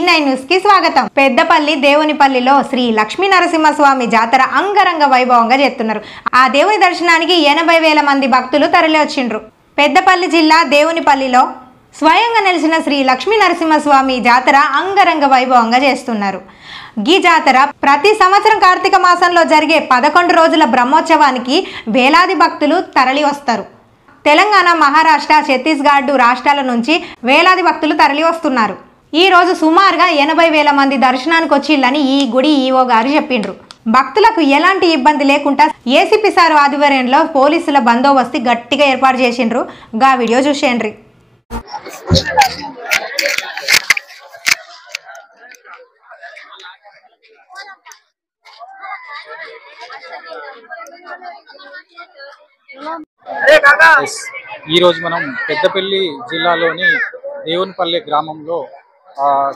G9 news కి స్వాగతం. పెద్దపల్లి దేవునిపల్లిలో శ్రీ లక్ష్మీ నరసింహస్వామి జాతర అంగరంగ వైభవంగా చేస్తున్నారు. ఆ దేవుని దర్శనానికి 80,000 మంది భక్తులు తరలివచ్చిండ్రు. పెద్దపల్లి జిల్లా దేవునిపల్లిలో స్వయంగా నెలసిన శ్రీ లక్ష్మీ నరసింహస్వామి జాతర అంగరంగ వైభవంగా చేస్తున్నారు. ఈ జాతర ప్రతి సంవత్సరం కార్తీక మాసంలో జరిగే 11 రోజుల బ్రహ్మోత్సవానికి వేలాది భక్తులు తరలి వస్తారు. తెలంగాణ, మహారాష్ట్ర, ఛత్తీస్గఢ్ రాష్ట్రాల నుంచి వేలాది భక్తులు తరలి వస్తున్నారు. ఈ రోజు సుమారుగా 80,000 మంది దర్శనానికి వచ్చిల్లని ఈ గుడి ఈవో గారు చెప్పిండ్రు. భక్తులకు ఎలాంటి ఇబ్బంది లేకుండా ఏసీపీ సార్ ఆధ్వర్యంలో పోలీసుల బందోబస్తు గట్టిగా ఏర్పాటు చేసిండ్రు. గా వీడియో చూసేయండి. ఈ రోజు మనం పెద్దపల్లి జిల్లాలోని దేవునిపల్లి గ్రామంలో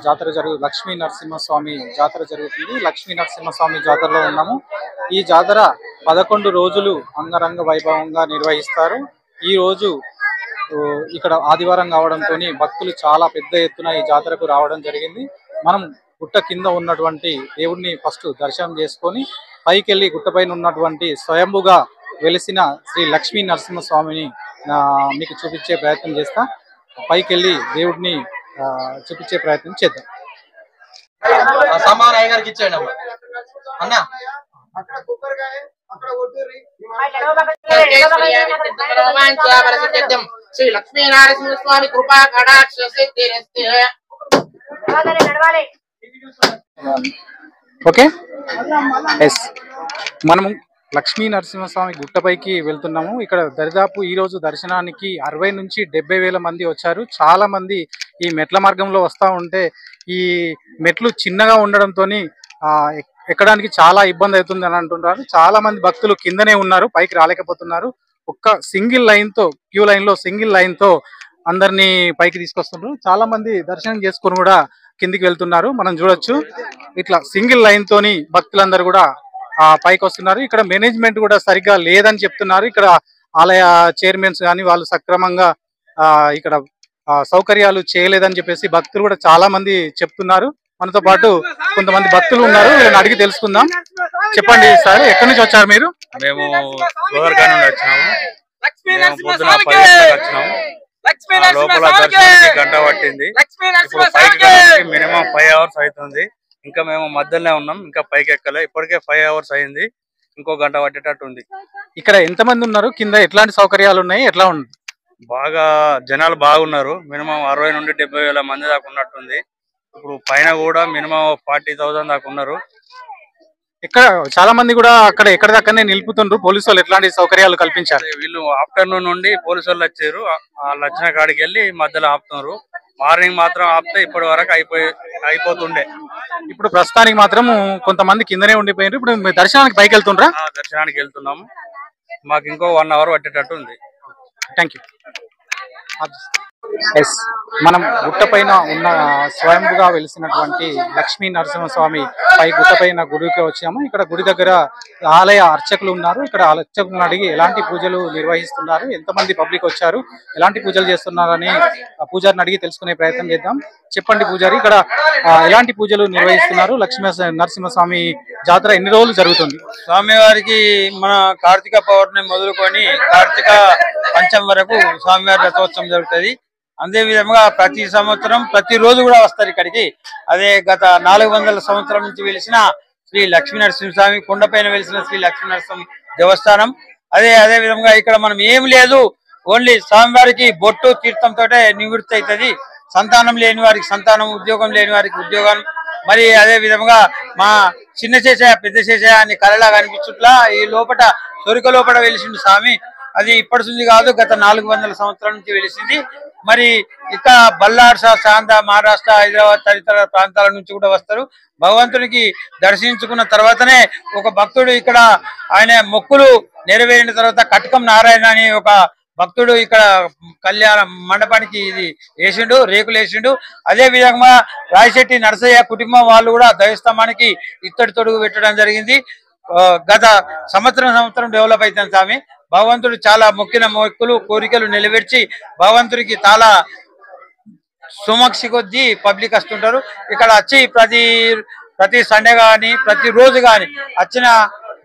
జాతర లక్ష్మీ నరసింహస్వామి జాతర జరుగుతుంది. లక్ష్మీ నరసింహస్వామి జాతరలో ఉన్నాము. ఈ జాతర 11 రోజులు అంగరంగ వైభవంగా నిర్వహిస్తారు. ఈ రోజు ఇక్కడ ఆదివారం కావడంతో భక్తులు చాలా పెద్ద ఎత్తున ఈ జాతరకు రావడం జరిగింది. మనం గుట్ట కింద ఉన్నటువంటి దేవుడిని ఫస్ట్ దర్శనం చేసుకొని పైకి వెళ్ళి గుట్టపైన ఉన్నటువంటి స్వయంభుగా వెలిసిన శ్రీ లక్ష్మీ నరసింహస్వామిని మీకు చూపించే ప్రయత్నం చేస్తా. పైకి వెళ్ళి దేవుడిని చూపించే ప్రయత్నం చేద్దాం. శ్రీ లక్ష్మీ నరసింహస్వామి కృపా కటాక్ష ఓకే ఎస్ మనము లక్ష్మీ నరసింహస్వామి గుట్టపైకి వెళ్తున్నాము. ఇక్కడ దరిదాపు ఈ రోజు దర్శనానికి 60 నుంచి 70,000 మంది వచ్చారు. చాలా మంది ఈ మెట్ల మార్గంలో వస్తూ ఉంటే ఈ మెట్లు చిన్నగా ఉండడంతో ఎక్కడానికి చాలా ఇబ్బంది అవుతుంది అని అంటున్నారు. చాలా మంది భక్తులు కిందనే ఉన్నారు, పైకి రాలేకపోతున్నారు. ఒక్క సింగిల్ లైన్ తో క్యూ లైన్ లో సింగిల్ లైన్ తో అందరినీ పైకి తీసుకొస్తున్నారు. చాలా మంది దర్శనం చేసుకుని కూడా కిందికి వెళ్తున్నారు. మనం చూడొచ్చు ఇట్లా సింగిల్ లైన్ తోని భక్తులందరూ కూడా పైకి వస్తున్నారు. ఇక్కడ మేనేజ్మెంట్ కూడా సరిగ్గా లేదని చెప్తున్నారు. ఇక్కడ ఆలయ చైర్మన్స్ కానీ వాళ్ళు సక్రమంగా ఇక్కడ సౌకర్యాలు చేయలేదని చెప్పేసి భక్తులు కూడా చాలా మంది చెప్తున్నారు. మనతో పాటు కొంతమంది భక్తులు ఉన్నారు, వీళ్ళని అడిగి తెలుసుకుందాం. చెప్పండి సార్, ఎక్కడి నుంచి వచ్చారు మీరు? మేము గోవర్గా నుండి వచ్చినాము. పొద్దున 10 గంటలకు వచ్చినాము. లోపల దర్శనానికి గంట పట్టింది. ఇప్పుడు పైకి మినిమం 5 అవర్స్ అవుతుంది. ఇంకా మేము మధ్యలోనే ఉన్నాం, ఇంకా పైకి ఎక్కలే. ఇప్పటికే 5 అవర్స్ అయింది, ఇంకో గంట పట్టేటట్టు ఉంది. ఇక్కడ ఎంతమంది ఉన్నారు? కింద ఎట్లాంటి సౌకర్యాలు ఉన్నాయి? ఎట్లా ఉంది? బాగా జనాలు బాగున్నారు. మినిమం 60 నుండి 70,000 మంది దాకా ఉన్నట్టుంది. ఇప్పుడు పైన కూడా మినిమం 40,000 దాకా ఉన్నారు. ఇక్కడ చాలా మంది కూడా అక్కడ ఎక్కడ దాకానే నిలుపుతుండ్రు. పోలీసు వాళ్ళు ఎట్లాంటి సౌకర్యాలు కల్పించారు? వీళ్ళు ఆఫ్టర్నూన్ నుండి పోలీసు వాళ్ళు వచ్చారు. వాళ్ళు వచ్చిన కాడికి వెళ్ళి మధ్యలో ఆపుతున్నారు. మార్నింగ్ మాత్రం ఆపితే ఇప్పటి వరకు అయిపోతుండే. ఇప్పుడు ప్రస్తుతానికి మాత్రం కొంతమంది కిందనే ఉండిపోయినారు. ఇప్పుడు మీరు దర్శనానికి పైకి వెళ్తుండ్రా? దర్శనానికి వెళ్తున్నాము. మాకు ఇంకో 1 అవర్ పట్టేటట్టు ఉంది. Thank you. ఎస్ మనం గుట్టపైన ఉన్న స్వయంగా వెలిసినటువంటి లక్ష్మీ నరసింహస్వామి గుట్టపైన గుడికి వచ్చాము. ఇక్కడ గుడి దగ్గర ఆలయ అర్చకులు ఉన్నారు. ఇక్కడ అర్చకులను అడిగి ఎలాంటి పూజలు నిర్వహిస్తున్నారు, ఎంతమంది పబ్లిక్ వచ్చారు, ఎలాంటి పూజలు చేస్తున్నారని పూజారిని అడిగి తెలుసుకునే ప్రయత్నం చేద్దాం. చెప్పండి పూజారి, ఇక్కడ ఎలాంటి పూజలు నిర్వహిస్తున్నారు? లక్ష్మీ నరసింహస్వామి జాతర ఎన్ని రోజులు జరుగుతుంది? స్వామివారికి మన కార్తీక పౌర్ణమి మొదలుకొని కార్తీక పంచం వరకు స్వామివారి రథోత్సవం జరుగుతుంది. అదే విధంగా ప్రతి సంవత్సరం ప్రతిరోజు కూడా వస్తారు ఇక్కడికి. అదే గత 400 సంవత్సరాల నుంచి వెలిసిన శ్రీ లక్ష్మీ నరసింహస్వామి, కొండపైన వెలిసిన శ్రీ లక్ష్మీ నరసింహ దేవస్థానం. అదే విధంగా ఇక్కడ మనం ఏం లేదు, ఓన్లీ స్వామివారికి బొట్టు తీర్థంతో నివృత్తి అవుతుంది. సంతానం లేని వారికి సంతానం, ఉద్యోగం లేని వారికి ఉద్యోగం. మరి అదే విధంగా మా చిన్న చేసే పెద్ద చేసే అని కళలా కనిపించుట్లా ఈ లోపల సొరిక లోపల వెలిసింది స్వామి. అది ఇప్పటి నుంచి కాదు, గత 400 సంవత్సరాల నుంచి వెలిసింది. మరి ఇక బల్లార్స, సాంద, మహారాష్ట్ర, హైదరాబాద్ తదితర ప్రాంతాల నుంచి కూడా వస్తారు. భగవంతునికి దర్శించుకున్న తర్వాతనే ఒక భక్తుడు ఇక్కడ ఆయన మొక్కులు నెరవేరిన తర్వాత కటకం నారాయణ అని ఒక భక్తుడు ఇక్కడ కళ్యాణ మండపానికి ఇది వేసిండు, రేకులు వేసిండు. అదే విధంగా రాయశెట్టి నరసయ్య కుటుంబం వాళ్ళు కూడా దైవస్తంభానికి ఇత్తడి తొడుగు పెట్టడం జరిగింది. గత సంవత్సరం డెవలప్ అవుతుంది స్వామి. భగవంతుడు చాలా మొక్కిన మొక్కులు కోరికలు నెరవేర్చి భగవంతుడికి చాలా సుమక్షి కొద్దీ పబ్లిక్ వస్తుంటారు. ఇక్కడ వచ్చి ప్రతి సండే కానీ ప్రతి రోజు కానీ వచ్చిన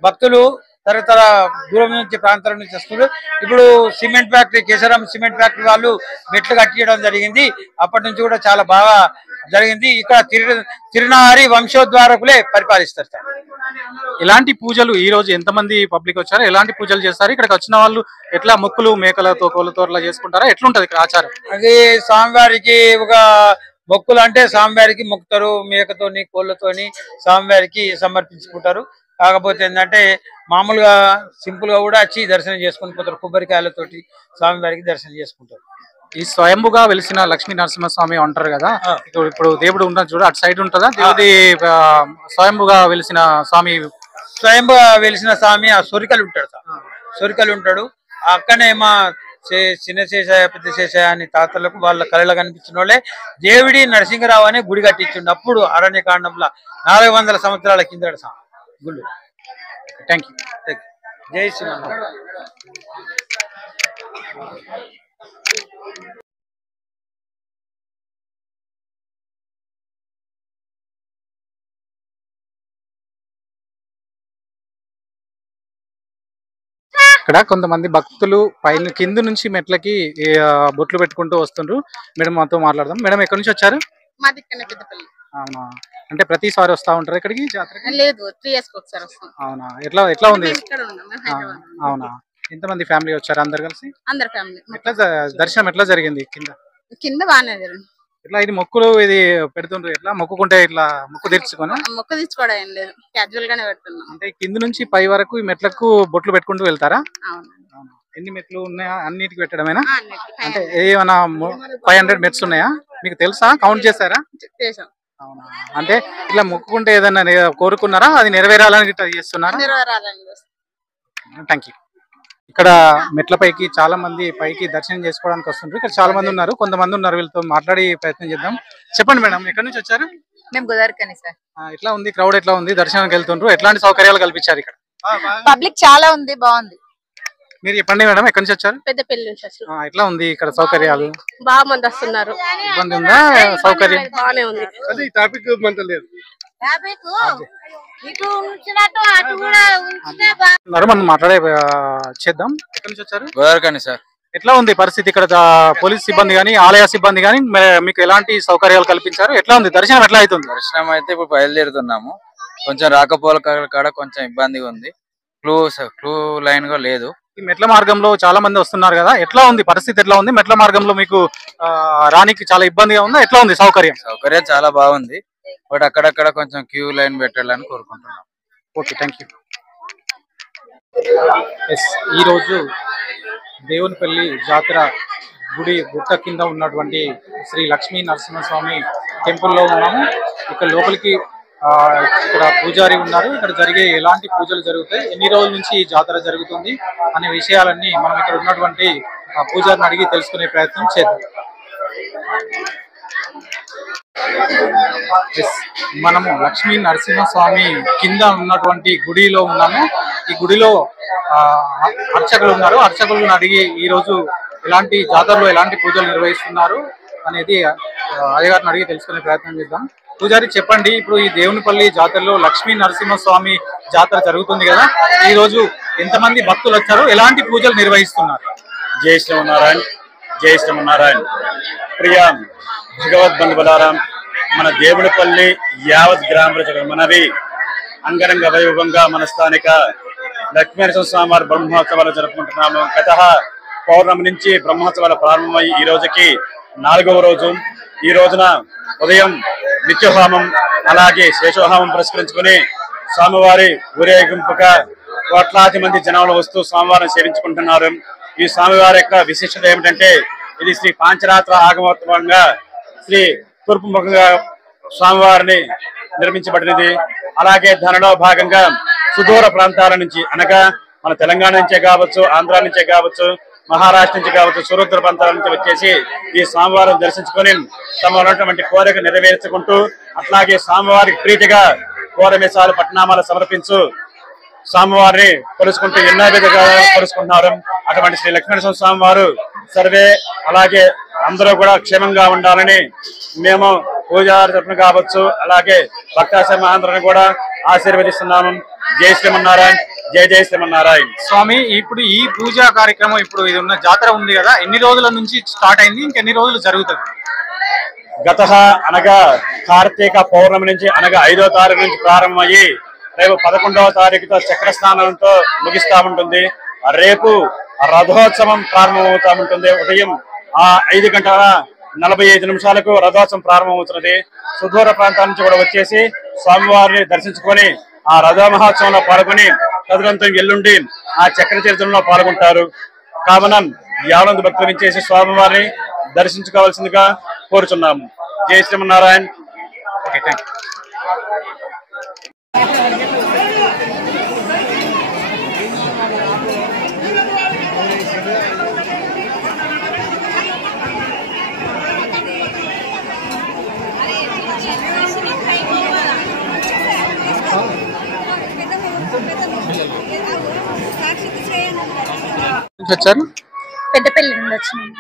భక్తులు తరతర దూరం నుంచి ప్రాంతాల నుంచి వస్తున్నారు. ఇప్పుడు సిమెంట్ ఫ్యాక్టరీ కేసరం సిమెంట్ ఫ్యాక్టరీ వాళ్ళు మెట్లు కట్టియడం జరిగింది. అప్పటి నుంచి కూడా చాలా బాగా జరిగింది. ఇక్కడ తిరునారి వంశోద్వారకులే పరిపాలిస్తారు సార్. ఇలాంటి పూజలు ఈ రోజు ఎంతమంది పబ్లిక్ వచ్చారు, ఎలాంటి పూజలు చేస్తారు? ఇక్కడికి వచ్చిన వాళ్ళు ఎట్లా మొక్కులు మేకలతో కోళ్ళతో అట్లా చేసుకుంటారా? ఎట్లుంటది ఇక్కడ ఆచారం? అది స్వామివారికి ఒక మొక్కులు అంటే స్వామివారికి మొక్కుతారు, మేకతోని కోళ్ళతోని స్వామివారికి సమర్పించుకుంటారు. కాకపోతే ఏంటంటే మామూలుగా సింపుల్ గా కూడా వచ్చి దర్శనం చేసుకుని పోతారు. కొబ్బరికాయలతోటి స్వామివారికి దర్శనం చేసుకుంటారు. ఈ స్వయంభుగా వెలిసిన లక్ష్మీ నరసింహస్వామి అంటారు కదా, ఇప్పుడు దేవుడు ఉన్నది చూడ అటు సైడ్ ఉంటుందా దేవుడి స్వయంభుగా వెలిసిన స్వామి? స్వయంగా వెలిసిన స్వామి ఆ సొరికలు ఉంటాడు సార్, సొరికలు ఉంటాడు. అక్కడనే మా చిన్న శేషాయ పెద్ద శేషాయ అని తాతలకు వాళ్ళ కళలో కనిపించిన వాళ్ళే దేవుడి నరసింహరావు అనే గుడి కట్టించుండు. అప్పుడు అరణ్యకాండంలో 400 సంవత్సరాల కింద గుళ్ళు. Thank you. జై శ్రీరామ్. ఇక్కడ కొంతమంది భక్తులు పైన కింద నుంచి మెట్లకి బొట్లు పెట్టుకుంటూ వస్తుండ్రు. మేడం మాతో మాట్లాడదాం. మేడం ఎక్కడి నుంచి వచ్చారు? మాది ఇక్కడ పెద్దపల్లి. అవునా, అంటే ప్రతిసారి వస్తా ఉంటారు ఇక్కడికి జాతరకి? లేదు, 3 years ఒకసారి వస్తాం. అవునా, ఎట్లా ఉంది? ఇక్కడ ఉన్నాం మేము హైదరాబాద్. అవునా, ఎంతమంది ఫ్యామిలీ వచ్చారు? అందరు కలిసి? అందరు ఫ్యామిలీ. ఎట్లా దర్శనం ఎట్లా జరిగింది? కింద బాగానే జరిగింది. ఇట్లా ఇది మొక్కులు ఇది పెడుతుండ్రు, ఎట్లా మొక్కుకుంటే ఇట్లా మొక్కు తీర్చుకొని? మొక్క తీసుకోవడం ఏం లేదు, క్యాజువల్ గానే పెడుతున్నాం. అంటే కింద నుంచి పై వరకు ఈ మెట్లకు బొట్లు పెట్టుకుంటూ వెళ్తారా? అవును. ఎన్ని మెట్లు ఉన్నాయా? అన్నిటికి పెట్టడమేనా? అంటే 500 ఏమన్నా 500 మెట్స్ ఉన్నాయా? మీకు తెలుసా? కౌంట్ చేశారా? చేసాం. అవునా, అంటే ఇట్లా మొక్కుకుంటే ఏదన్నా కోరుకున్నారా? అది నెరవేరాలని ఇట్లా చేస్తున్నారా? నెరవేరాలని చేస్తాం. Thank you. ఇక్కడ మెట్లపైకి చాలా మంది పైకి దర్శనం చేసుకోవడానికి వస్తుంటారు. ఇక్కడ చాలా మంది ఉన్నారు, కొంతమంది ఉన్నారు, వీళ్ళతో మాట్లాడి ప్రయత్నం చేద్దాం. చెప్పండి మేడం, ఎక్కడి నుంచి వచ్చారు? మేము గోదావరికని సార్. ఎట్లా ఉంది క్రౌడ్? ఎట్లా ఉంది? దర్శనానికి వెళ్తుండ్రు, ఎట్లాంటి సౌకర్యాలు కల్పించారు ఇక్కడ? పబ్లిక్ చాలా ఉంది, బాగుంది. మీరు చెప్పండి మేడం, ఎక్కడి నుంచి వచ్చారు? పెద్దపల్లి నుంచి వచ్చారు. ఎట్లా ఉంది ఇక్కడ సౌకర్యాలు? బాగా మంది వస్తున్నారు. ఇబ్బంది ఉందా? సౌకర్యం బాగానే ఉంది. మనం మాట్లాడే చేద్దాం. ఎక్కడి నుంచి వచ్చారు? గోదావరికని సార్. ఎట్లా ఉంది పరిస్థితి ఇక్కడ? పోలీస్ సిబ్బంది కానీ ఆలయ సిబ్బంది కానీ మీకు ఎలాంటి సౌకర్యాలు కల్పించారు? ఎట్లా ఉంది దర్శనం? ఎట్లా అవుతుంది దర్శనం? అయితే ఇప్పుడు బయలుదేరుతున్నాము. కొంచెం రాకపోల కాడ కొంచెం ఇబ్బందిగా ఉంది. క్లూ లైన్ గా లేదు. ఈ మెట్ల మార్గంలో చాలా మంది వస్తున్నారు కదా, ఎట్లా ఉంది పరిస్థితి? ఎట్లా ఉంది మెట్ల మార్గంలో? మీకు రానికి చాలా ఇబ్బందిగా ఉందా? ఎట్లా ఉంది సౌకర్యం? సౌకర్యం చాలా బాగుంది, బట్ అక్కడక్కడ కొంచెం క్యూ లైన్ పెట్టాలని కోరుకుంటున్నాం. Okay, thank you. ఈ రోజు దేవునిపల్లి జాతర గుడి గుట్ట కింద ఉన్నటువంటి శ్రీ లక్ష్మీ నరసింహస్వామి టెంపుల్లో ఉన్నాము. ఇక్కడ లోపలికి ఇక్కడ పూజారి ఉన్నారు. ఇక్కడ జరిగే ఎలాంటి పూజలు జరుగుతాయి, ఎన్ని రోజుల నుంచి ఈ జాతర జరుగుతుంది అనే విషయాలన్నీ మనం ఇక్కడ ఉన్నటువంటి పూజారిని అడిగి తెలుసుకునే ప్రయత్నం చేద్దాం. మనము లక్ష్మీ నరసింహస్వామి కింద ఉన్నటువంటి గుడిలో ఉన్నాము. ఈ గుడిలో అర్చకులు ఉన్నారు. అర్చకులను అడిగి ఈ రోజు ఎలాంటి జాతరలో ఎలాంటి పూజలు నిర్వహిస్తున్నారు అనేది అయ్యగారిని అడిగి తెలుసుకునే ప్రయత్నం చేద్దాం. పూజారి చెప్పండి, ఇప్పుడు ఈ దేవునిపల్లి జాతరలో లక్ష్మీ నరసింహస్వామి జాతర జరుగుతుంది కదా, ఈ రోజు ఎంతమంది భక్తులు వచ్చారు, ఎలాంటి పూజలు నిర్వహిస్తున్నారు? జై శ్రీమన్నారాయణ, జై శ్రీమన్నారాయణ. ప్రియ భగవద్ బంధువులారా, మన దేవునిపల్లి యావత్ గ్రామ ప్రజలు మనవి అంగరంగ వైభవంగా మన స్థానిక లక్ష్మీనరసింహస్వామి వారి బ్రహ్మోత్సవాలు జరుపుకుంటున్నాము. గత పౌర్ణమి నుంచి బ్రహ్మోత్సవాలు ప్రారంభమై ఈ రోజుకి 4వ రోజు. ఈ రోజున ఉదయం నిత్యహోమం అలాగే శేషోహోమం పురస్కరించుకుని స్వామివారి ఊరేగింపుగా కోట్లాది మంది జనాలు వస్తూ స్వామివారిని సేవించుకుంటున్నారు. ఈ స్వామివారి యొక్క విశిష్టత ఏమిటంటే, ఇది శ్రీ పాంచరాత్ర ఆగమోత్సవంగా శ్రీ తూర్పు ముఖంగా స్వామివారిని నిర్మించబడినది. అలాగే దానిలో భాగంగా సుదూర ప్రాంతాల నుంచి అనగా మన తెలంగాణ నుంచే కావచ్చు, ఆంధ్ర నుంచే కావచ్చు, మహారాష్ట్ర నుంచి కావచ్చు, సూర్యోత్తర ప్రాంతాల నుంచి వచ్చేసి ఈ స్వామివారిని దర్శించుకొని తమ ఉన్నటువంటి కోరిక నెరవేర్చుకుంటూ అట్లాగే స్వామివారికి ప్రీతిగా కోరమేసాలు పట్టణామాలు సమర్పించు స్వామివారిని కొలుసుకుంటూ ఎన్నో విధంగా కొలుసుకుంటున్నారు. అటువంటి శ్రీ లక్ష్మీనరసింహ స్వామి వారు సర్వే అలాగే అందరూ కూడా క్షేమంగా ఉండాలని మేము పూజారి తరఫున కావచ్చు, అలాగే భక్తాశ్రమ అందరిని కూడా ఆశీర్వదిస్తున్నాము. జై శ్రీమన్నారాయణ, జై జై శ్రీమన్నారాయణ. స్వామి, ఇప్పుడు ఈ పూజా కార్యక్రమం ఇప్పుడు ఇది ఉన్న జాతర ఉంది కదా, ఎన్ని రోజుల నుంచి స్టార్ట్ అయింది, ఇంకెన్ని రోజులు జరుగుతుంది? గత అనగా కార్తీక పౌర్ణమి నుంచి అనగా 5వ తారీఖు నుంచి ప్రారంభమయ్యి రేపు 11వ తారీఖుతో చక్ర స్నానంతో ముగిస్తా ఉంటుంది. రేపు రథోత్సవం ప్రారంభమవుతా ఉంటుంది. ఉదయం 5:45 రథోత్సవం ప్రారంభమవుతున్నది. సుదూర ప్రాంతాల నుంచి కూడా వచ్చేసి స్వామివారిని దర్శించుకొని ఆ రథ మహోత్సవంలో పాల్గొని తదనంతరం ఎల్లుండి ఆ చక్ర చరిత్రలో పాల్గొంటారు. కావున యావనంద భక్తులు చేసి స్వామివారిని దర్శించుకోవాల్సిందిగా కోరుచున్నాము. జై శ్రీమన్నారాయణ. వచ్చారు పెద్దపల్లి నుండి వచ్చినాము.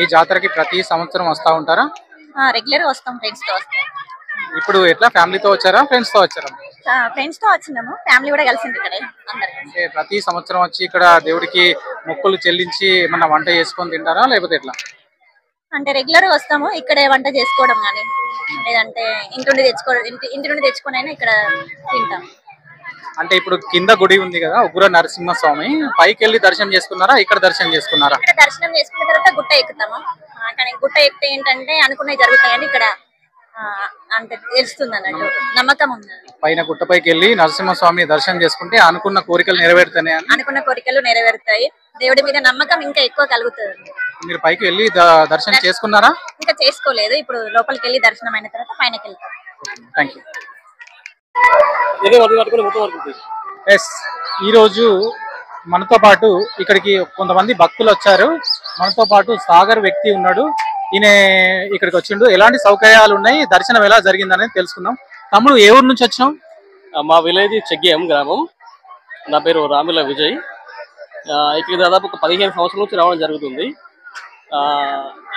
ఈ జాతరకి ప్రతి సంవత్సరం వస్తా ఉంటారా? రెగ్యులర్ వస్తాం, ఫ్రెండ్స్ తో వస్తాం. ఇప్పుడు ఎట్లా ఫ్యామిలీతో వచ్చారా, ఫ్రెండ్స్ తో వచ్చారా? ఫ్రెండ్స్ తో వచ్చినాము, ఫ్యామిలీ కూడా కలిసింది ఇక్కడ అందరు. ప్రతి సంవత్సరం వచ్చి ఇక్కడ దేవుడికి మొక్కులు చెల్లించి ఏమన్నా వంట చేసుకొని తింటారా, లేకపోతే ఎట్లా? అంటే రెగ్యులర్ వస్తాము, ఇక్కడే వంట చేసుకోవడం కానీ లేదంటే ఇంటి నుండి తెచ్చుకొని అయినా ఇక్కడ తింటాం. అంటే ఇప్పుడు కింద గుడి ఉంది కదా, ఉగ్ర నరసింహస్వామి, పైకి వెళ్ళి దర్శనం చేసుకున్నారా, ఇక్కడ దర్శనం చేసుకున్నారా? ఇక్కడ దర్శనం చేసుకున్న తర్వాత గుట్ట ఎక్కుతాము. కానీ గుట్ట ఎక్కితే ఏంటంటే అనుకున్నవి జరుగుతాయని ఇక్కడ అంటే తెలుస్తుంది అన్నట్టు నమ్మకం ఉంది. పైన గుట్టపైకి వెళ్ళి నరసింహస్వామి దర్శనం చేసుకుంటే అనుకున్న కోరికలు నెరవేరుతాయి. అనుకున్న కోరికలు నెరవేరుతాయి, దేవుడి మీద నమ్మకం ఇంకా ఎక్కువ కలుగుతుంది. మీరు పైకి వెళ్ళి దర్శనం చేసుకున్నారా? ఇంకా చేసుకోలేదు, ఇప్పుడు లోపలికి వెళ్ళి దర్శనం అయిన తర్వాత పైనకి వెళ్తాం. Thank you. ఈరోజు మనతో పాటు ఇక్కడికి కొంతమంది భక్తులు వచ్చారు. మనతో పాటు సాగర్ వ్యక్తి ఉన్నాడు. ఈయన ఇక్కడికి వచ్చిండు. ఎలాంటి సౌకర్యాలు ఉన్నాయి, దర్శనం ఎలా జరిగిందనేది తెలుసుకుందాం. తమ్ముడు, ఏ ఊరు నుంచి వచ్చినాం? మా విలేజ్ చెగ్గియం గ్రామం. నా పేరు రామిల విజయ్. ఇక్కడ దాదాపు ఒక 15 సంవత్సరాల నుంచి రావడం జరుగుతుంది.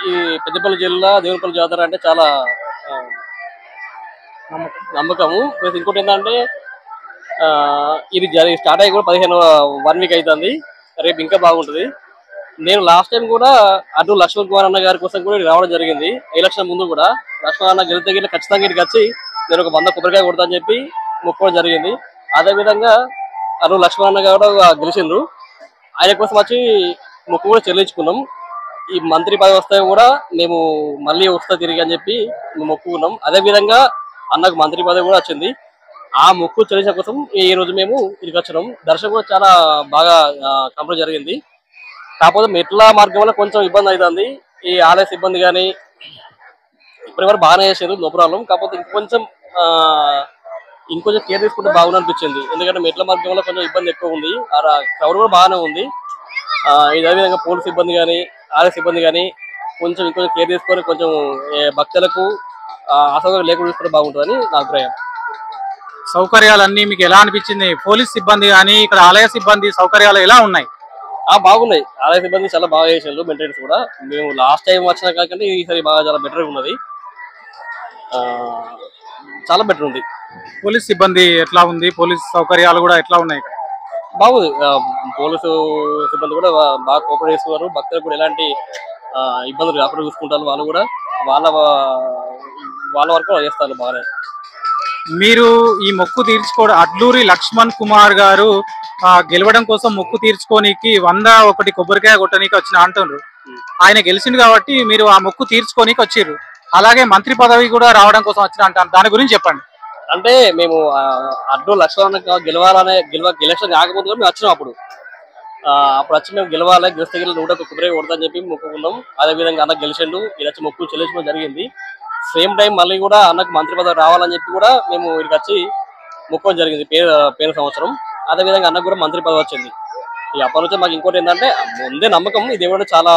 ఈ పెద్దపల్లి జిల్లా దేవునిపల్లి జాతర అంటే చాలా నమ్మకము. ప్లస్ ఇంకోటి ఏంటంటే ఇది స్టార్ట్ అయ్యి కూడా 1 వీక్ అవుతుంది. రేపు ఇంకా బాగుంటుంది. నేను లాస్ట్ టైం కూడా అటు లక్ష్మణ్ కుమార్ అన్న గారి కోసం కూడా రావడం జరిగింది. ఎలక్షన్ ముందు కూడా లక్ష్మణ్ అన్న గెలితే ఖచ్చితంగా ఇక్కడికి వచ్చి నేను ఒక 100 కొబ్బరికాయ కొడతా అని చెప్పి మొక్కడం జరిగింది. అదేవిధంగా అటు లక్ష్మణ్ అన్న కూడా గెలిచిండ్రు. ఆయన కోసం వచ్చి మొక్కు కూడా చెల్లించుకున్నాం. ఈ మంత్రి పదవి వస్తే కూడా మేము మళ్ళీ వస్తా తిరిగి అని చెప్పి మేము మొక్కుకున్నాం. అదేవిధంగా అన్నకు మంత్రి పదవి కూడా వచ్చింది. ఆ మొక్కు చెల్లించే కోసం ఈ రోజు మేము ఇక్కడికి వచ్చినాం. దర్శనం కూడా చాలా బాగా కంప్లీట్ జరిగింది. కాకపోతే మెట్ల మార్గం వల్ల కొంచెం ఇబ్బంది అవుతుంది. ఈ ఆలయ సిబ్బంది కానీ ఇప్పటి వరకు బాగానే చేసేది, నో ప్రాబ్లం. కాకపోతే ఇంకొంచెం కేర్ తీసుకుంటే బాగుంది అనిపించింది. ఎందుకంటే మెట్ల మార్గం వల్ల కొంచెం ఇబ్బంది ఎక్కువ ఉంది. క్రౌడ్ కూడా బాగానే ఉంది. ఇదే విధంగా పోలీస్ సిబ్బంది కానీ ఆలయ సిబ్బంది కానీ ఇంకొంచెం కేర్ తీసుకొని కొంచెం భక్తులకు అసౌకర్యం లేకుండా చూసుకుంటే బాగుంటుందని నా అభిప్రాయం. సౌకర్యాలన్నీ మీకు ఎలా అనిపించింది? పోలీస్ సిబ్బంది కానీ ఇక్కడ ఆలయ సిబ్బంది సౌకర్యాలు ఎలా ఉన్నాయి? బాగున్నాయి. ఆలయ సిబ్బంది చాలా బాగా చేసారు. మెయింటెనెన్స్ కూడా మేము లాస్ట్ టైం వచ్చిన కాకంటే ఈసారి బాగా చాలా బెటర్గా ఉన్నది. చాలా బెటర్ ఉంది. పోలీస్ సిబ్బంది ఎట్లా ఉంది? పోలీస్ సౌకర్యాలు కూడా ఎట్లా ఉన్నాయి? బాగుంది. పోలీసు సిబ్బంది కూడా బాగా కోఆపరేట్ చేస్తున్నారు. భక్తులకు కూడా ఎలాంటి ఇబ్బందులు కాకుండా చూసుకుంటారు. వాళ్ళు కూడా వాళ్ళ వరకు చేస్తారు బాగానే. మీరు ఈ మొక్కు తీర్చుకోవడం, అడ్లూరి లక్ష్మణ్ కుమార్ గారు గెలవడం కోసం మొక్కు తీర్చుకోనికి 101 కొబ్బరికాయ కొట్టడానికి వచ్చిన అంటున్నారు. ఆయన గెలిచిండు కాబట్టి మీరు ఆ మొక్కు తీర్చుకోనికి వచ్చిర్రు. అలాగే మంత్రి పదవి కూడా రావడం కోసం వచ్చిన అంటారు. దాని గురించి చెప్పండి. అంటే మేము అడ్లూరి లక్ష్మణ్ ఎలక్షన్ కాకముందు మేము వచ్చినాం. అప్పుడు వచ్చి మేము గెలవాలి, గెలిస్తే 101 కొబ్బరికాయ కొడతాని చెప్పి మొక్కుకున్నాం. అదేవిధంగా అన్న గెలిచిండు. ఇలా వచ్చి మొక్కు చెల్లించడం జరిగింది. సేమ్ టైం మళ్ళీ కూడా అన్నకు మంత్రి పదవి రావాలని చెప్పి కూడా మేము ఇక్కడికి వచ్చి మొక్కడం జరిగింది పేరు సంవత్సరం. అదేవిధంగా అన్నకు కూడా మంత్రి పదవి వచ్చింది. ఈ అప్పటి నుంచి మాకు ఇంకోటి ఏంటంటే ముందే నమ్మకం ఈ దేవుడు చాలా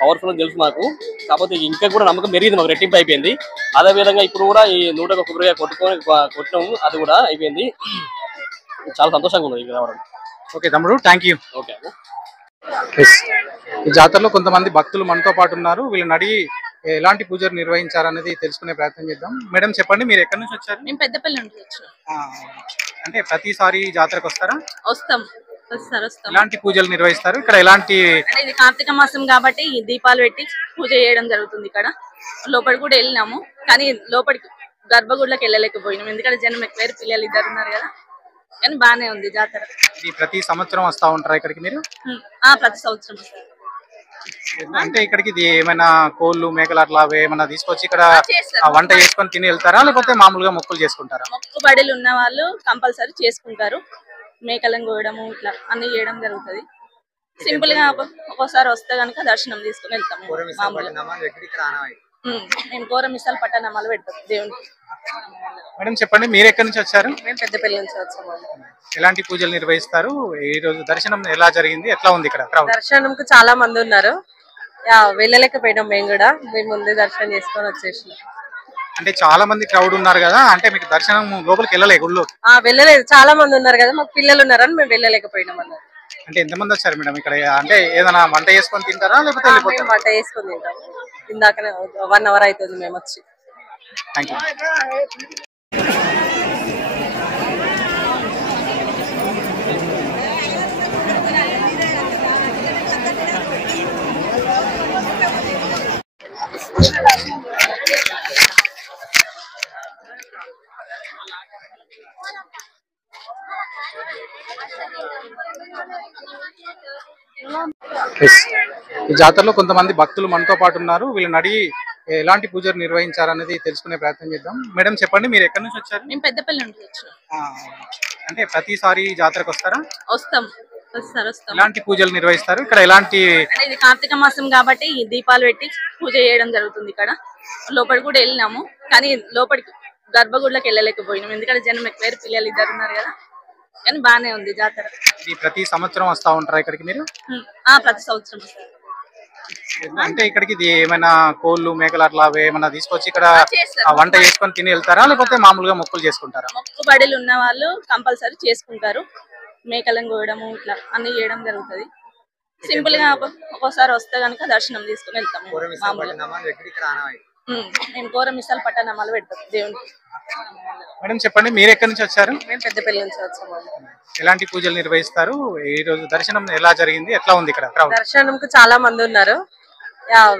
పవర్ఫుల్ అని తెలుసు మాకు. కాకపోతే ఇంకా కూడా నమ్మకం పెరిగింది, మాకు రెట్టింపు అయిపోయింది. అదేవిధంగా ఇప్పుడు కూడా ఈ 101 కొబ్బరికాయ కొట్టినాము, అది కూడా అయిపోయింది. చాలా సంతోషంగా ఉంది ఇక్కడ రావడం. ఓకే తమ్ముడు, థ్యాంక్ యూ. ఓకే. ఈ జాతరలో కొంతమంది భక్తులు మనతో పాటు ఉన్నారు. వీళ్ళని అడిగి ఎలాంటి పూజలు నిర్వహించారనేది తెలుసుకునే ప్రయత్నం చేద్దాం. మేడం చెప్పండి, మీరు ఎక్కడి నుంచి వచ్చారు? మేము పెద్దపల్లి నుంచి వచ్చాం. అంటే ప్రతిసారి జాతరకు వస్తారా? వస్తాం. ఎలాంటి పూజలు నిర్వహిస్తారు ఇక్కడ? ఎలాంటి అంటే ఇది కార్తీక మాసం కాబట్టి దీపాలు పెట్టి పూజ చేయడం జరుగుతుంది. ఇక్కడ లోపలికి కూడా వెళ్ళినాము, కానీ లోపలికి గర్భగుడిలోకి వెళ్ళలేకపోయినాం ఎందుకంటే జనం ఎక్కువ, పిల్లలు ఇద్దరు ఉన్నారు కదా. కానీ బానే ఉంది జాతర. ప్రతి సంవత్సరం వస్తా ఉంటారా ఇక్కడికి మీరు? ప్రతి సంవత్సరం. అంటే ఇక్కడికి ఏమైనా కోళ్ళు మేకలు అట్లా ఏమైనా తీసుకొచ్చి ఇక్కడ వంట చేసుకొని తిని వెళ్తారా, లేకపోతే మామూలుగా మొక్కులు చేసుకుంటారా? మొక్కుబడులు ఉన్న వాళ్ళు కంపల్సరీ చేసుకుంటారు. మేకలను కోయడము ఇట్లా అన్ని చేయడం జరుగుతుంది. సింపుల్ గా ఒక్కోసారి వస్తే గనుక దర్శనం తీసుకుని వెళ్తాము. మేము కోరమిసాలు పట్టణమాలు పెడతాం దేవునికి. మేడం చెప్పండి, మీరు ఎక్కడి నుంచి వచ్చారు? మేము పెద్దపల్లి నుంచి వచ్చాము. ఎలాంటి పూజలు నిర్వహిస్తారు? ఈ రోజు దర్శనం ఎలా జరిగింది, ఎట్లా ఉంది ఇక్కడ? దర్శనంకు చాలా మంది ఉన్నారు, వెళ్ళలేకపోయినాం. మేము ముందే దర్శనం చేసుకొని వచ్చేసినాం. అంటే చాలా మంది క్రౌడ్ ఉన్నారు కదా, అంటే మీకు దర్శనం లోపలికి వెళ్ళలే గుళ్ళో? వెళ్ళలేదు, చాలా మంది ఉన్నారు కదా, మాకు పిల్లలు ఉన్నారని మేము వెళ్ళలేకపోయినాం అన్నారు. అంటే ఎంతమంది వచ్చారు మేడం ఇక్కడ? అంటే ఏదైనా వంట చేసుకొని తింటారా, లేకపోతే వంట చేసుకొని తింటాం. ఇందాకనే 1 అవర్ అవుతుంది మేము వచ్చి. Thank you. ఈ జాతరలో కొంతమంది భక్తులు మనతో పాటు ఉన్నారు. వీళ్ళని అడిగి ఎలాంటి పూజలు నిర్వహించారనేది తెలుసుకునే ప్రయత్నం చేద్దాం. మేడం చెప్పండి, మీరు ఎక్కడి నుంచి వచ్చారు? మేము పెద్దపల్లి నుంచి వచ్చాం. అంటే ప్రతిసారి జాతరకు వస్తారా? వస్తాం. ఎలాంటి పూజలు నిర్వహిస్తారు ఇక్కడ? ఎలాంటి అంటే ఇది కార్తీక మాసం కాబట్టి దీపాలు పెట్టి పూజ చేయడం జరుగుతుంది. ఇక్కడ లోపలికి కూడా వెళ్ళినాము, కానీ లోపలికి గర్భగుడిలోకి వెళ్ళలేకపోయినాం ఎందుకంటే జనం ఎక్కువ, పిల్లలు ఇద్దరు ఉన్నారు కదా. కానీ బానే ఉంది జాతర. ప్రతి సంవత్సరం వస్తా ఉంటారా ఇక్కడికి మీరు? ప్రతి సంవత్సరం. అంటే ఇక్కడికి ఏమైనా కోళ్ళు మేకలు అట్లా ఏమైనా తీసుకొచ్చి ఇక్కడ వంట చేసుకొని తిని వెళ్తారా, లేకపోతే మామూలుగా మొక్కులు చేసుకుంటారా? మొక్కుబడులు ఉన్న వాళ్ళు కంపల్సరీ చేసుకుంటారు. మేకలను కోయడము ఇట్లా అన్ని చేయడం జరుగుతుంది. సింపుల్ గా ఒక్కోసారి వస్తే గనుక దర్శనం తీసుకుని వెళ్తాము. మేము కోరమిసాలు పట్టణమాలు పెడతాం దేవునికి. మేడం చెప్పండి, మీరు ఎక్కడి నుంచి వచ్చారు? మేము పెద్దపల్లి నుంచి వచ్చాము. ఎలాంటి పూజలు నిర్వహిస్తారు? ఈ రోజు దర్శనం ఎలా జరిగింది, ఎట్లా ఉంది ఇక్కడ? దర్శనంకు చాలా మంది ఉన్నారు,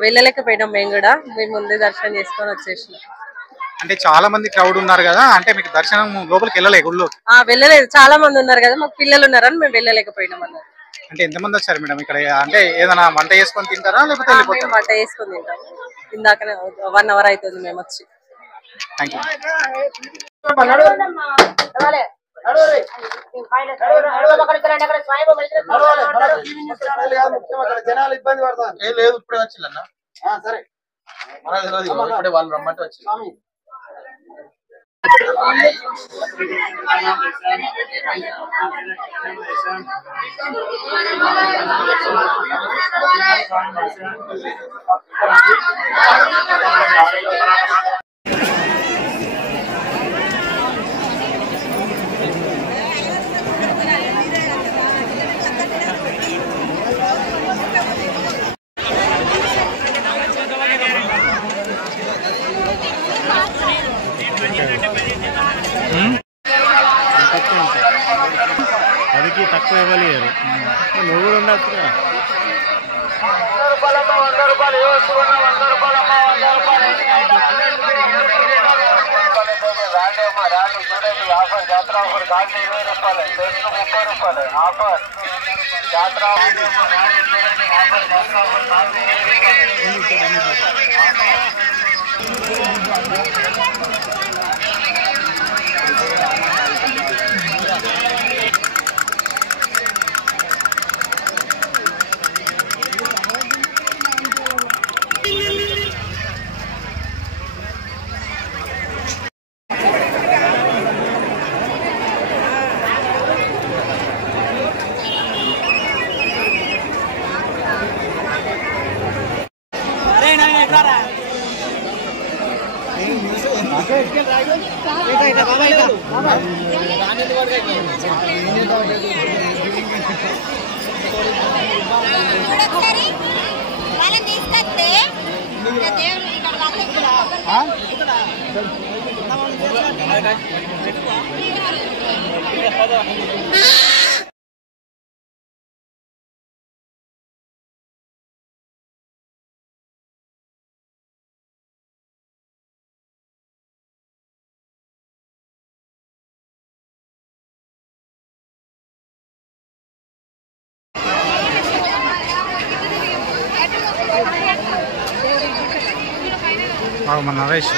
వెళ్ళలేకపోయినాం మేము ముందే దర్శనం చేసుకొని వచ్చేసినాం. అంటే చాలా మంది క్రౌడ్ ఉన్నారు కదా, అంటే మీకు దర్శనం లోపలికి వెళ్ళలే గుళ్ళో? వెళ్ళలేదు, చాలా మంది ఉన్నారు కదా, మాకు పిల్లలు ఉన్నారని మేము వెళ్ళలేకపోయినాం అన్నారు. అంటే ఎంతమంది వచ్చారు మేడం ఇక్కడ? అంటే ఏదైనా వంట చేసుకొని తింటారా, లేకపోతే వంట చేసుకొని తింటాం. ఇందాకనే 1 అవర్ అవుతుంది మేము వచ్చి. Thank you. జనాలు ఇబ్బంది పడతారు. ఏం లేదు, ఇప్పుడే వచ్చిందన్న. సరే, ఇప్పుడే వాళ్ళు రమ్మంటే వచ్చి. అదికి తక్కువ ఇవ్వలేరు, నువ్వు కూడా ఉండొచ్చు. 100 రూపాయలు ఆఫర్, జాతర ఆఫర్, గాజు 20 రూపాయలు, టెస్ట్ 30 రూపాయలు ఆఫర్. జాతర ఆఫర్, జాతర ఆఫర్, గాజు 20 రూపాయలు. Sorry. మన నరేష్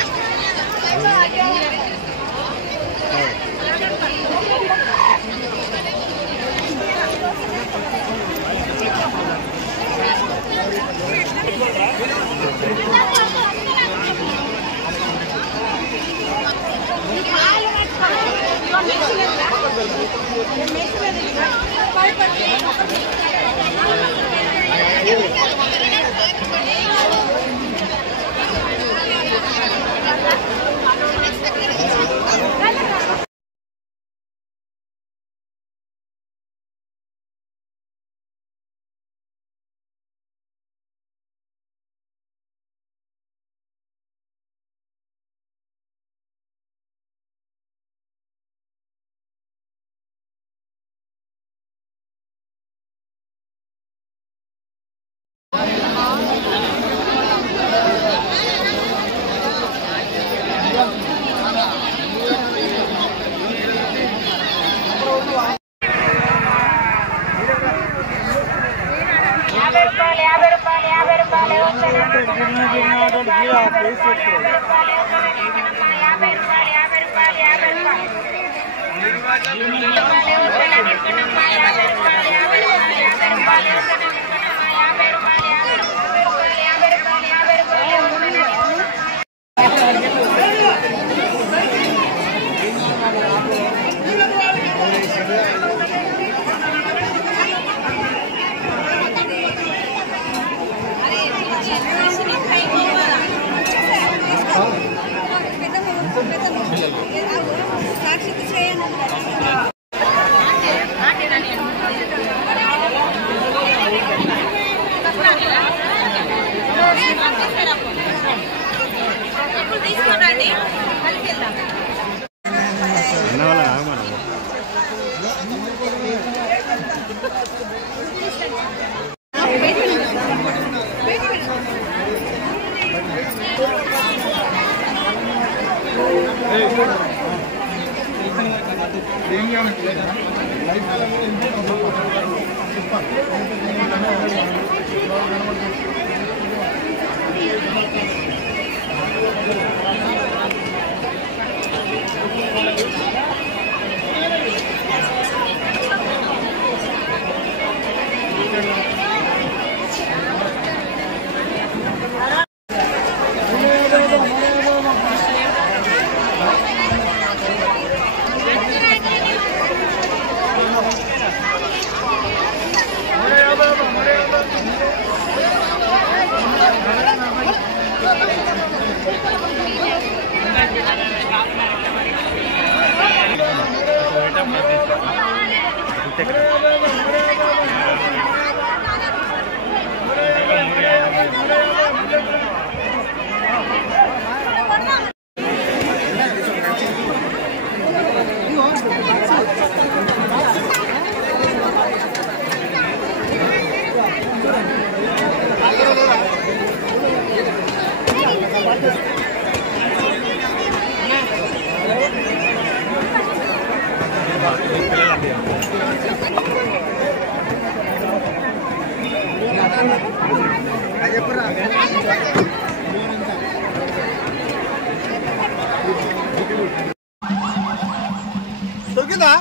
దొరికిందా?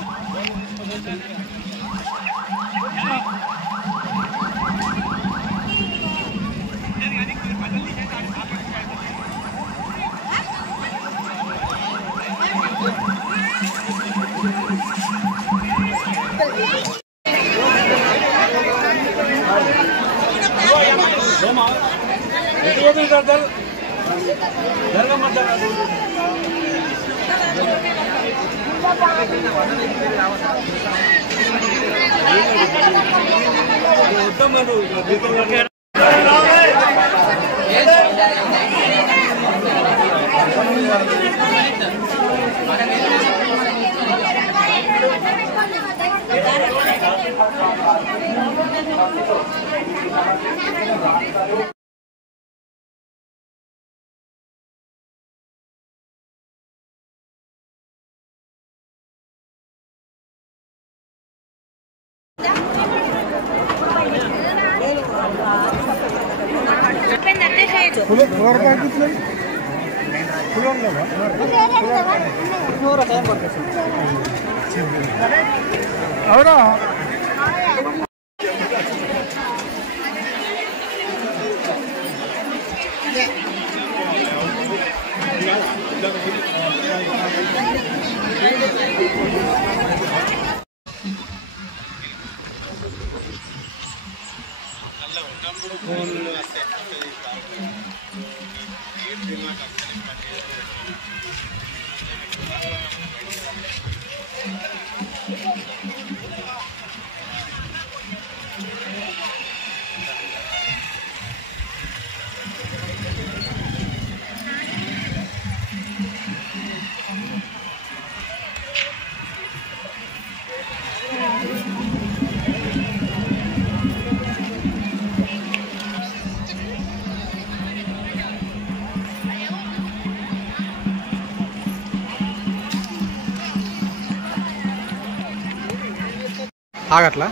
ఆగట్లా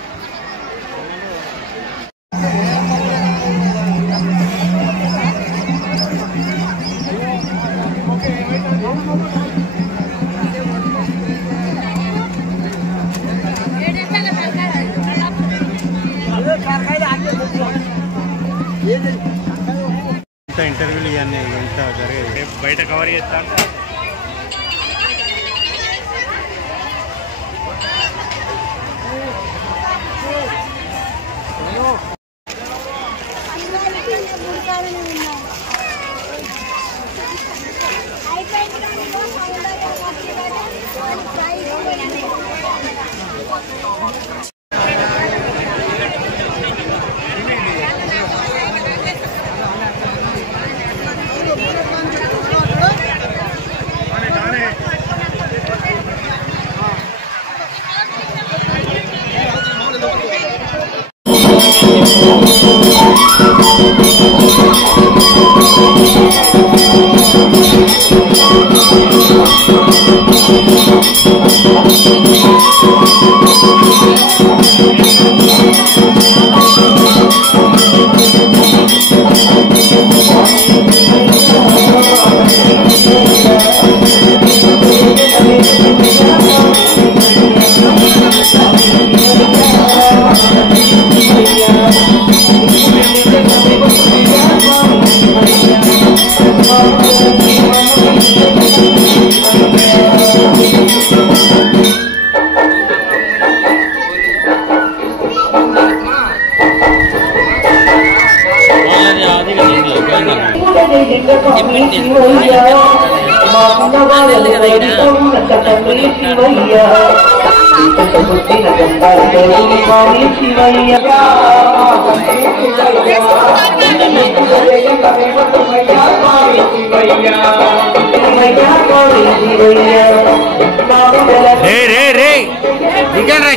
ఇంటర్వ్యూలు ఇవన్నీ ఇంత జరిగే బయట కవర్ చేస్తా అంటే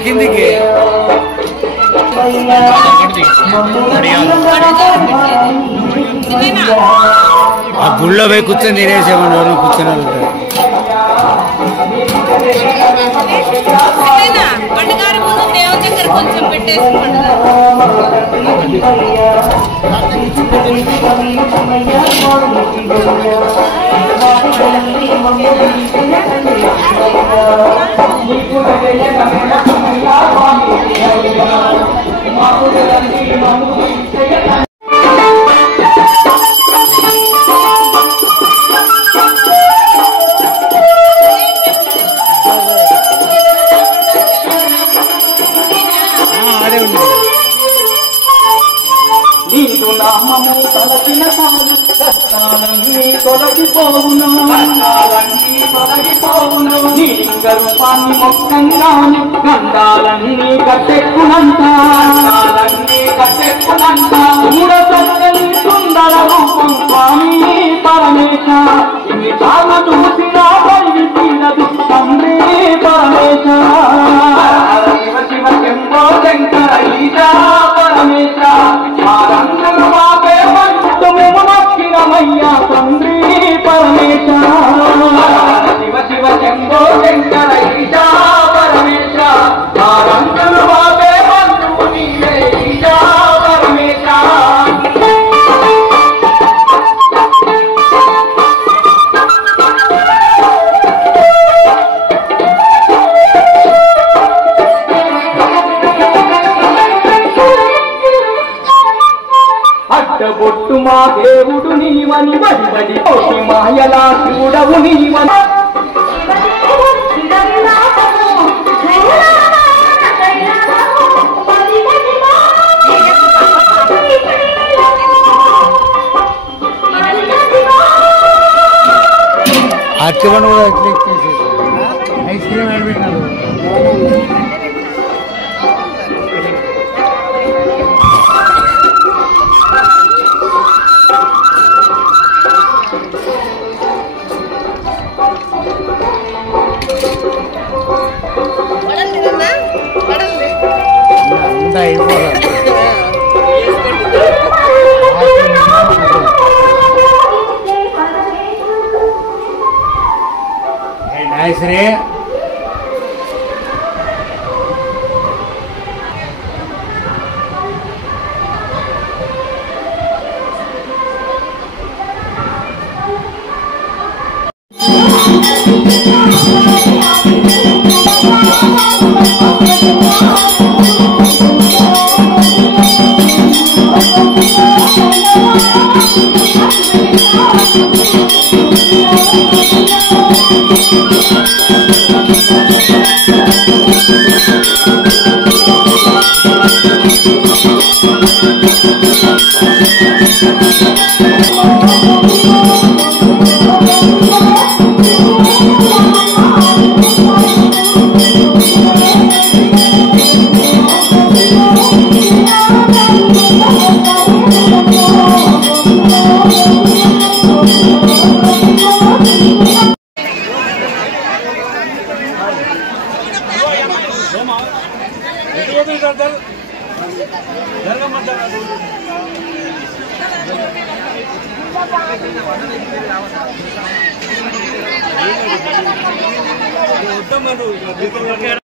కిందికి ఆ గుళ్ళో పోయి కూర్చొని తినేసేమన్నా కూర్చొని కొంచెం పెట్టేసి నీకు నామము తలచిన కాదు కష్టాలన్నీ తొలగిపోవును నీ గర్భాన్ని మొక్కంగాని గండాలన్నీ కట్టెక్కునంత మూడ చక్కని సుందర రూపం స్వామి పరమేశ ఇన్ని ఎన్నిసార్లు చూసినా తల్లి తీరదు తండ్రి పరమేశ శివ శివ శంభో శంకర ఈశా పరమేశ మారందరూ మాపే వంతు మేము మొక్కినమయ్యా తండ్రి పరమేశ శివ శివ శంభో శంకర ఈశా పరమేశ మారందరూ మాపే వంతు నీవే ఈశా పరమేశ అడ్డబొట్టు మా దేవుడు నీవని బడి బడి కోటి మాయలా శివుడవు నీవని అచ్చబండి కూడా ఐస్ క్రీమ్ పెట్టినారు. Nice, Ray.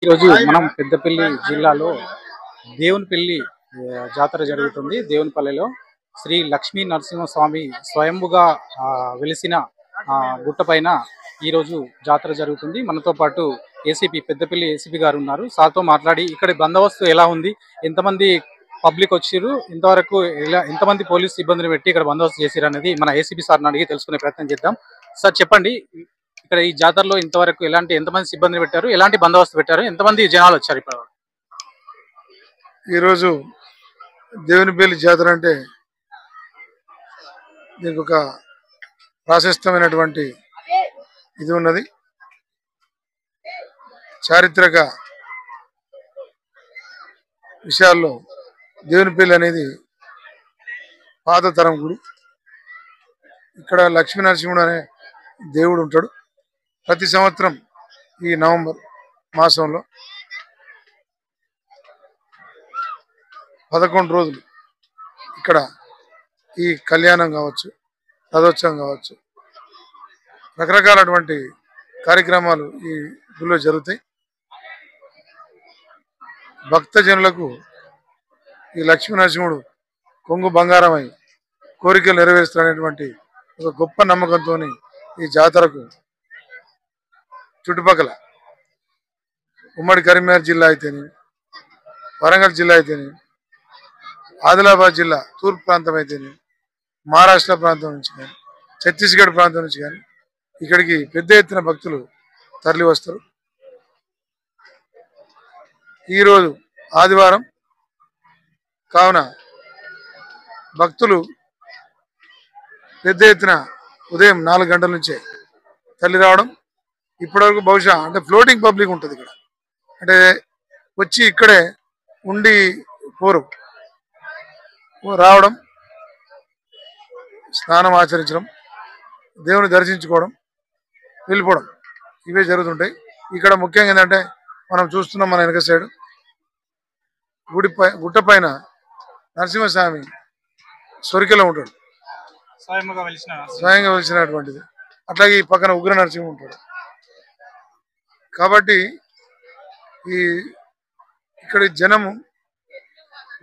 ఈరోజు మనం పెద్దపల్లి జిల్లాలో దేవునిపల్లి జాతర జరుగుతుంది. దేవునిపల్లిలో శ్రీ లక్ష్మీ నరసింహస్వామి స్వయంభుగా వెలిసిన గుట్టపైన ఈరోజు జాతర జరుగుతుంది. మనతో పాటు ఏసీపీ పెద్దపల్లి ఏసీపీ గారు ఉన్నారు. సార్తో మాట్లాడి ఇక్కడ బందోబస్తు ఎలా ఉంది, ఎంతమంది పబ్లిక్ వచ్చిర్రు, ఇంతవరకు ఎంతమంది పోలీసు సిబ్బందిని పెట్టి ఇక్కడ బందోబస్తు చేసిరు అనేది మన ఏసీపీ సార్ని అడిగి తెలుసుకునే ప్రయత్నం చేద్దాం. సార్ చెప్పండి, ఇక్కడ ఈ జాతరలో ఇంతవరకు ఎంతమంది సిబ్బందిని పెట్టారు, ఎలాంటి బందోబస్తు పెట్టారు, ఎంతమంది జనాలు వచ్చారు? ఇప్పుడు ఈరోజు దేవునిపల్లి జాతర అంటే దీనికి ఒక ప్రాశస్తమైనటువంటి ఇది ఉన్నది. చారిత్రక విషయాల్లో దేవునిపల్లి అనేది పాత తరం గుడి. ఇక్కడ లక్ష్మీ నరసింహుడు అనే దేవుడు ఉంటాడు. ప్రతి సంవత్సరం ఈ నవంబర్ మాసంలో 11 రోజులు ఇక్కడ ఈ కళ్యాణం కావచ్చు, రథోత్సవం కావచ్చు, రకరకాలటువంటి కార్యక్రమాలు ఈ గుడిలో జరుగుతాయి. భక్తజనులకు ఈ లక్ష్మీ నరసింహుడు కొంగు బంగారమై కోరికలు నెరవేరుస్తారనేటువంటి ఒక గొప్ప నమ్మకంతో ఈ జాతరకు చుట్టుపక్కల ఉమ్మడి కరీంనగర్ జిల్లా అయితేనే, వరంగల్ జిల్లా అయితేనే, ఆదిలాబాద్ జిల్లా తూర్పు ప్రాంతం అయితేనే, మహారాష్ట్ర ప్రాంతం నుంచి కానీ, ఛత్తీస్గఢ్ ప్రాంతం నుంచి కానీ ఇక్కడికి పెద్ద ఎత్తున భక్తులు తరలి వస్తారు. ఈరోజు ఆదివారం కావున భక్తులు పెద్ద ఎత్తున ఉదయం 4 గంటల నుంచే తరలి రావడం. ఇప్పటివరకు బహుశా అంటే ఫ్లోటింగ్ పబ్లిక్ ఉంటుంది ఇక్కడ, అంటే వచ్చి ఇక్కడే ఉండి పోరు రావడం, స్నానం ఆచరించడం, దేవుని దర్శించుకోవడం, వెళ్ళిపోవడం ఇవే జరుగుతుంటాయి. ఇక్కడ ముఖ్యంగా ఏంటంటే మనం చూస్తున్నాం మన వెనక సైడ్ గుట్ట పైన నరసింహస్వామి సొరికలో ఉంటాడు, స్వయంగా వెలిసినటువంటిది. అట్లాగే ఈ పక్కన ఉగ్ర నరసింహ ఉంటాడు. కాబట్టి ఇక్కడ జనము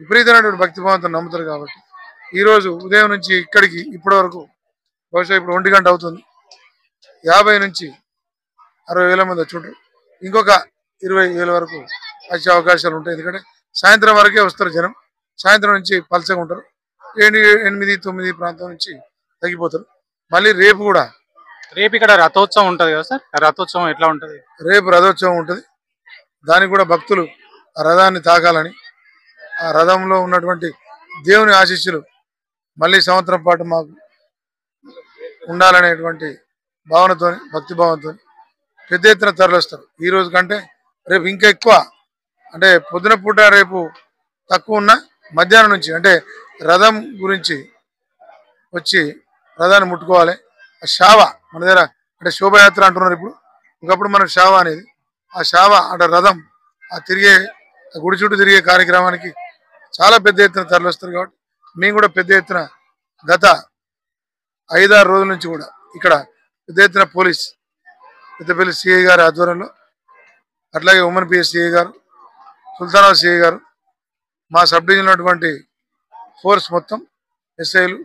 విపరీతమైనటువంటి భక్తిభావంతో నమ్ముతారు. కాబట్టి ఈరోజు ఉదయం నుంచి ఇక్కడికి ఇప్పటి వరకు బహుశా ఇప్పుడు 1 గంట అవుతుంది, 50 నుంచి 60 వేల మంది వచ్చి ఉంటారు. ఇంకొక 20 వేల వరకు వచ్చే అవకాశాలు ఉంటాయి. ఎందుకంటే సాయంత్రం వరకే వస్తారు జనం. సాయంత్రం నుంచి పలసగా ఉంటారు. 8, 9 ప్రాంతం నుంచి తగ్గిపోతారు. మళ్ళీ రేపు కూడా ఇక్కడ రథోత్సవం ఉంటుంది కదా సార్, రథోత్సవం ఎట్లా ఉంటుంది? రేపు రథోత్సవం ఉంటుంది. దానికి కూడా భక్తులు ఆ రథాన్ని తాకాలని, ఆ రథంలో ఉన్నటువంటి దేవుని ఆశీస్సులు మళ్ళీ సంవత్సరం పాటు మాకు ఉండాలనేటువంటి భావనతో, భక్తి భావంతో పెద్ద ఎత్తున తరలిస్తారు. ఈ రోజు కంటే రేపు ఇంకా ఎక్కువ, అంటే పొద్దున పూట రేపు తక్కువ ఉన్న మధ్యాహ్నం నుంచి, అంటే రథం గురించి వచ్చి రథాన్ని ముట్టుకోవాలి. ఆ శావ మన దగ్గర అంటే శోభయాత్ర అంటున్నారు ఇప్పుడు, ఒకప్పుడు మనకు శావ అనేది, ఆ శావ అంటే రథం ఆ తిరిగే గుడి చుట్టూ తిరిగే కార్యక్రమానికి చాలా పెద్ద ఎత్తున తరలిస్తారు. కాబట్టి మేము కూడా పెద్ద ఎత్తున గత 5-6 రోజుల నుంచి కూడా ఇక్కడ పెద్ద ఎత్తున పోలీస్ పెద్దపల్లి సిఐ గారి ఆధ్వర్యంలో, అట్లాగే ఉమెన్ పిఎస్ సిఐ గారు, సుల్తానాబాద్ సిఐ గారు, మా సబ్ డివిజన్ ఉన్నటువంటి ఫోర్స్ మొత్తం ఎస్ఐలు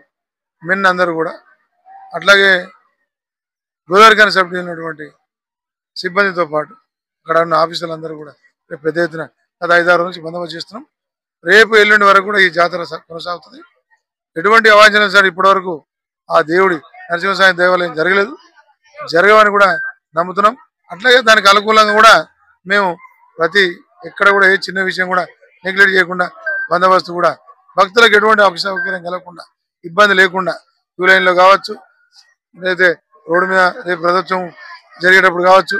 మెన్ అందరూ కూడా, అట్లాగే గోదావరిఖాని సబ్ డివిజన్ ఉన్నటువంటి సిబ్బందితో పాటు అక్కడ ఉన్న ఆఫీసర్లు అందరూ కూడా రేపు పెద్ద ఎత్తున గత 5-6 రోజుల నుంచి బందోబస్తు చేస్తున్నాం. రేపు ఎల్లుండి వరకు కూడా ఈ జాతర కొనసాగుతుంది. ఎటువంటి అవాంఛనీయం సార్ ఇప్పటి వరకు ఆ దేవుడి నరసింహస్వామి దేవాలయం జరగలేదు, జరగవని కూడా నమ్ముతున్నాం. అట్లాగే దానికి అనుకూలంగా కూడా మేము ఎక్కడ కూడా ఏ చిన్న విషయం కూడా నెగ్లెక్ట్ చేయకుండా బందోబస్తు కూడా భక్తులకు ఎటువంటి అసౌకర్యం కలగకుండా, ఇబ్బంది లేకుండా క్యూ లైన్లో కావచ్చు, లేదా రోడ్డు మీద రేపు రథోత్సవం జరిగేటప్పుడు కావచ్చు,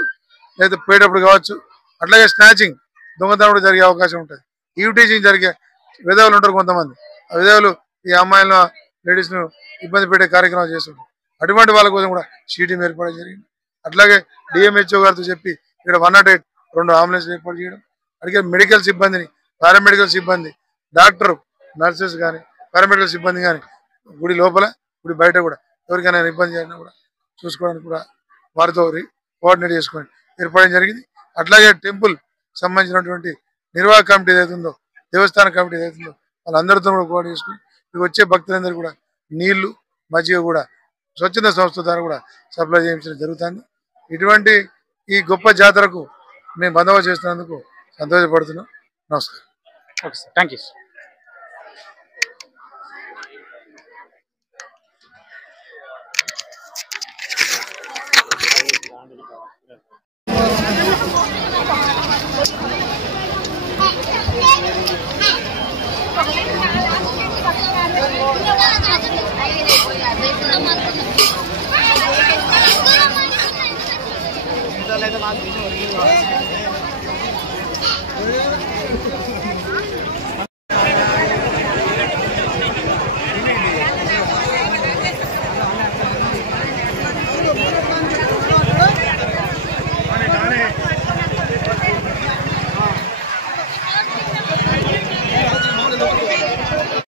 లేదా పోయేటప్పుడు కావచ్చు, అట్లాగే స్నాచింగ్ దొంగతనం కూడా జరిగే అవకాశం ఉంటుంది. ఈవ్టీజింగ్ జరిగే విధవులు ఉంటారు కొంతమంది, ఆ విధవులు ఈ అమ్మాయిలను లేడీస్ను ఇబ్బంది పెట్టే కార్యక్రమాలు చేస్తుంటారు. అటువంటి వాళ్ళ కోసం కూడా షీటీం ఏర్పాటు జరిగింది. అట్లాగే డిఎంహెచ్ఓ గారితో చెప్పి ఇక్కడ 108 2 అంబులెన్స్ ఏర్పాటు చేయడం, అడిగే మెడికల్ సిబ్బందిని, పారామెడికల్ సిబ్బంది, డాక్టర్, నర్సెస్ కానీ, పారామెడికల్ సిబ్బంది కానీ గుడి లోపల గుడి బయట కూడా ఎవరికైనా ఇబ్బంది చేసినా కూడా చూసుకోవడానికి కూడా వారితో కోఆర్డినేట్ చేసుకొని ఏర్పడడం జరిగింది. అట్లాగే టెంపుల్ సంబంధించినటువంటి నిర్వాహక కమిటీ ఏదైతుందో, దేవస్థాన కమిటీ ఏదైతుందో వాళ్ళందరితో కూడా కోఆర్డినేట్ చేసుకుని ఇక వచ్చే భక్తులందరూ కూడా నీళ్లు, మజ్జిగ కూడా స్వచ్ఛంద సంస్థ ద్వారా కూడా సప్లై చేయించడం జరుగుతుంది. ఇటువంటి ఈ గొప్ప జాతరకు మేము బందోబస్తు చేస్తున్నందుకు సంతోషపడుతున్నాం. నమస్కారం. Okay sir, thank you. అయితే